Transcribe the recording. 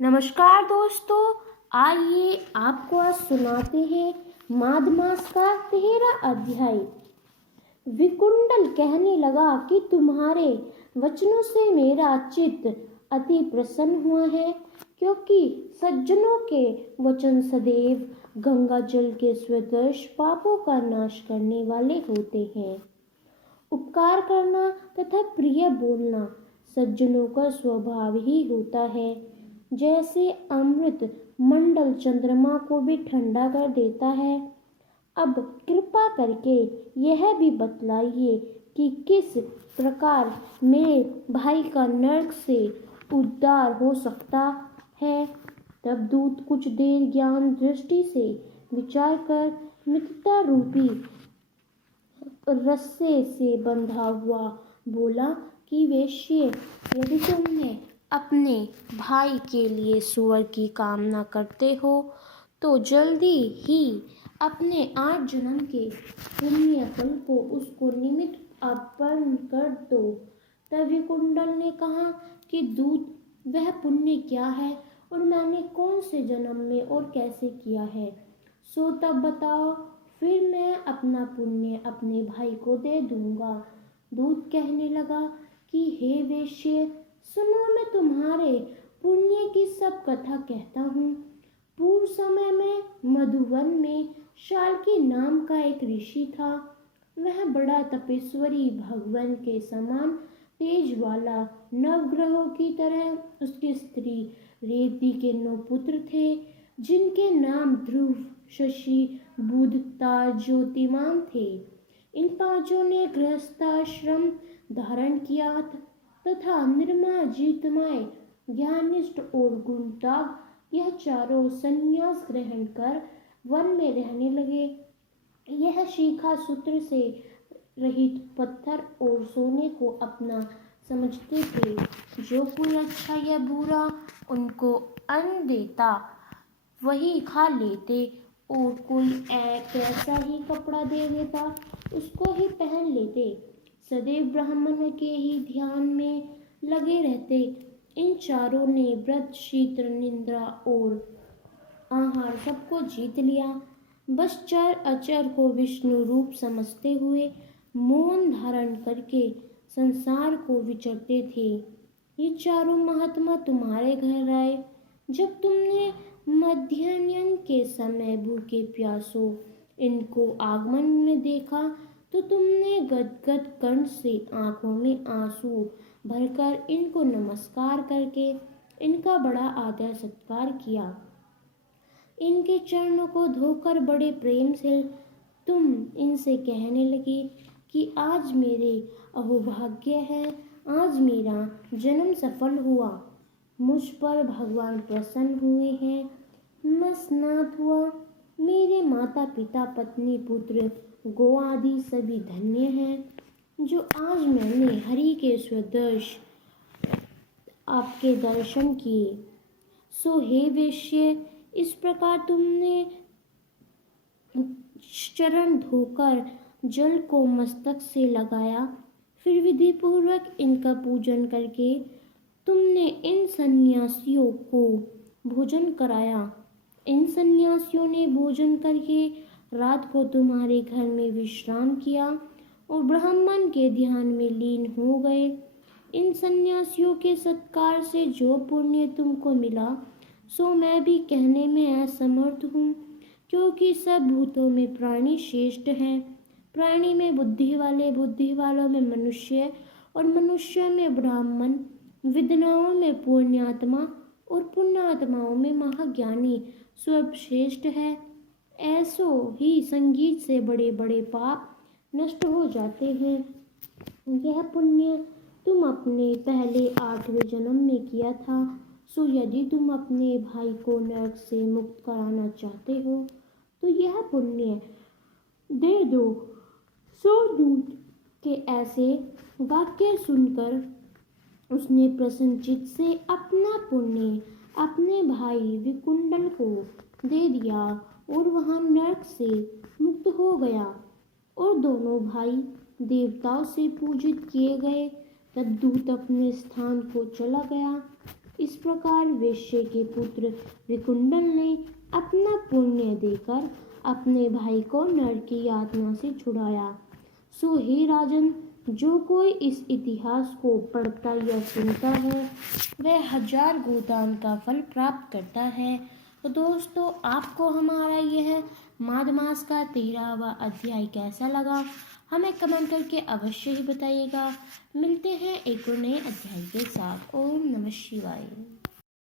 नमस्कार दोस्तों, आइए आपको आज सुनाते हैं माघ मास का 13 अध्याय। विकुंडल कहने लगा कि तुम्हारे वचनों से मेरा चित्त अति प्रसन्न हुआ है, क्योंकि सज्जनों के वचन सदैव गंगा जल के सदृश पापों का नाश करने वाले होते हैं। उपकार करना तथा प्रिय बोलना सज्जनों का स्वभाव ही होता है। जैसे अमृत मंडल चंद्रमा को भी ठंडा कर देता है। अब कृपा करके यह भी बतलाइए कि किस प्रकार मेरे भाई का नरक से उद्धार हो सकता है। तब दूत कुछ देर ज्ञान दृष्टि से विचार कर मित्रता रूपी रस्से से बंधा हुआ बोला कि वेश्ये, यदि तुमने अपने भाई के लिए सुअर की कामना करते हो तो जल्दी ही अपने 8 जन्म के पुण्य फल को उसको निमित्त अर्पण कर दो। तब विकुंडल ने कहा कि दूत, वह पुण्य क्या है और मैंने कौन से जन्म में और कैसे किया है, सो तब बताओ, फिर मैं अपना पुण्य अपने भाई को दे दूंगा। दूत कहने लगा कि हे वेश्ये, सुनो, मैं तुम्हारे पुण्य की सब कथा कहता हूँ। पूर्व समय में मधुवन में शाल्की नाम का एक ऋषि था। वह बड़ा तपेश्वरी, भगवान के समान तेज वाला, नवग्रहों की तरह उसकी स्त्री रेवती के 9 पुत्र थे, जिनके नाम ध्रुव, शशि, बुध, तार, ज्योतिमान थे। इन 5 ने गृहस्थाश्रम धारण किया तथा निर्मा, जीतमय, ज्ञानिष्ठ और गुणताग यह चारों संन्यास ग्रहण कर वन में रहने लगे। यह शिखा सूत्र से रहित पत्थर और सोने को अपना समझते थे। जो कोई अच्छा या बुरा उनको अन्न देता वही खा लेते, और कोई कैसा ही कपड़ा दे देता उसको ही पहन लेते। सदैव ब्राह्मण के ही ध्यान में लगे रहते। इन चारों ने व्रत, शीत, निद्रा और आहार सबको जीत लिया। बस चर अचर को विष्णु रूप समझते हुए मौन धारण करके संसार को विचरते थे। ये चारों महात्मा तुम्हारे घर आए। जब तुमने मध्याह्न के समय भूखे प्यासों इनको आगमन में देखा तो तुमने गदगद कंठ से आंखों में आंसू भरकर इनको नमस्कार करके इनका बड़ा आदर सत्कार किया। इनके चरणों को धोकर बड़े प्रेम से तुम इनसे कहने लगी कि आज मेरे अहोभाग्य है, आज मेरा जन्म सफल हुआ, मुझ पर भगवान प्रसन्न हुए हैं, मैं स्नात हुआ, मेरे माता पिता, पत्नी, पुत्र, गो आदि सभी धन्य हैं। जो आज मैंने हरि के स्वदर्श आपके दर्शन किए, सो हे वेश्ये, इस प्रकार तुमने चरण धोकर जल को मस्तक से लगाया, फिर विधि पूर्वक इनका पूजन करके तुमने इन सन्यासियों को भोजन कराया। इन सन्यासियों ने भोजन करके रात को तुम्हारे घर में विश्राम किया और ब्राह्मण के ध्यान में लीन हो गए। इन सन्यासियों के सत्कार से जो पुण्य तुमको मिला सो मैं भी कहने में असमर्थ हूँ, क्योंकि सब भूतों में प्राणी श्रेष्ठ हैं। प्राणी में बुद्धि वाले, बुद्धि वालों में मनुष्य और मनुष्य में ब्राह्मण, विद्वानों में पुण्यात्मा और पुण्यात्माओं में महाज्ञानी सर्वश्रेष्ठ है। ऐसो ही संगीत से बड़े बड़े पाप नष्ट हो जाते हैं। यह पुण्य तुम अपने पहले 8वें जन्म में किया था, सो यदि तुम अपने भाई को नरक से मुक्त कराना चाहते हो तो यह पुण्य दे दो। सो दूत के ऐसे वाक्य सुनकर उसने प्रसन्नचित्त से अपना पुण्य अपने भाई विकुंडल को दे दिया और वहां नरक से मुक्त हो गया और दोनों भाई देवताओं से पूजित किए गए। तब दूत अपने स्थान को चला गया। इस प्रकार वेश्या के पुत्र विकुंडल ने अपना पुण्य देकर अपने भाई को नरक की यातना से छुड़ाया। सो हे राजन, जो कोई इस इतिहास को पढ़ता या सुनता है वह 1000 गोदान का फल प्राप्त करता है। तो दोस्तों, आपको हमारा यह माघ मास का 13वां अध्याय कैसा लगा, हमें कमेंट करके अवश्य ही बताइएगा। मिलते हैं एक और नए अध्याय के साथ। ओम नमः शिवाय।